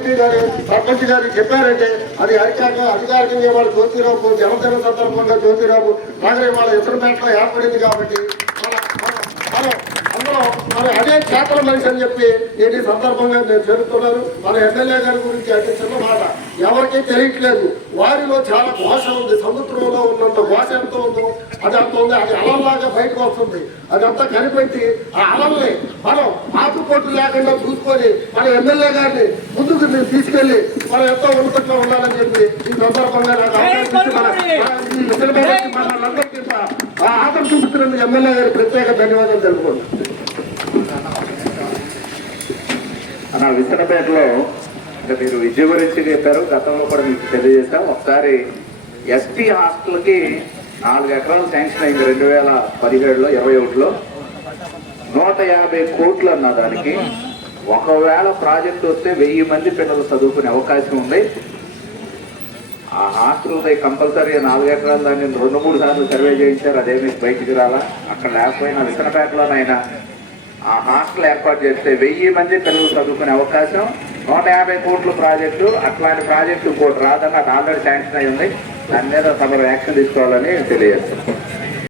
MPP గారు సర్పంచ్ గారు చెప్పారంటే అది అరికాక అధికారికంగా వాళ్ళు జ్యోతిరావు జనసేన సందర్భంగా జ్యోతిరావు నాగరే వాళ్ళ ఇతరమేటలో ఏర్పడింది కాబట్టి మన- మన- అదే క్షేత్ర మనిషి అని చెప్పి నేటి సందర్భంగా నేను చెబుతున్నాను. మన ఎమ్మెల్యే గారి గురించి అంటే చిన్న మాట. ఎవరికీ తెలియట్లేదు. వారిలో చాలా ఘోష ఉంది. సముద్రంలో ఉన్నంత ఘోష ఎంత ఉందో అది అంత ఉంది. అది అలంలాగా బయటకు వస్తుంది. అదంతా కనిపెట్టి ఆ అలంలే లేకుండా చూసుకొని మన ఎమ్మెల్యే గారిని ముందుకు మీరు తీసుకెళ్ళి మనం ఎంతో ఉన్నతంగా ఉండాలని చెప్పి ఈ సందర్భంగా నాకు చూపుతున్న ఎమ్మెల్యే గారికి ప్రత్యేక ధన్యవాదాలు తెలుపుకుంటున్నాను. మన విసనపేటలో ఇంకా మీరు విద్య గురించి చెప్పారు. గతంలో కూడా మీకు తెలియజేశాం. ఒకసారి ఎస్టీ హాస్టల్కి నాలుగు ఎకరాలు శాంక్షన్ అయింది రెండు వేల పదిహేడులో ఇరవై ఒకటిలో. నూట యాభై కోట్లు అన్న దానికి ఒకవేళ ప్రాజెక్ట్ వస్తే వెయ్యి మంది పిల్లలు చదువుకునే అవకాశం ఉంది. ఆ హాస్టల్ కంపల్సరీ నాలుగు ఎకరాలు దాన్ని రెండు మూడు సార్లు సర్వే చేయించారు. అదేమి బయటికి రాలా. అక్కడ లేకపోయినా విసనపేటలోనైనా ఆ హాస్టల్ ఏర్పాటు చేస్తే వెయ్యి మంది పిల్లలు చదువుకునే అవకాశం. నూట యాభై కోట్ల ప్రాజెక్టు. అట్లాంటి ప్రాజెక్టు ఇంకోటి రాదని అది ఆల్రెడీ శాంక్షన్ అయి ఉంది. దాని మీద తమరు యాక్షన్ తీసుకోవాలని తెలియజేస్తున్నాం.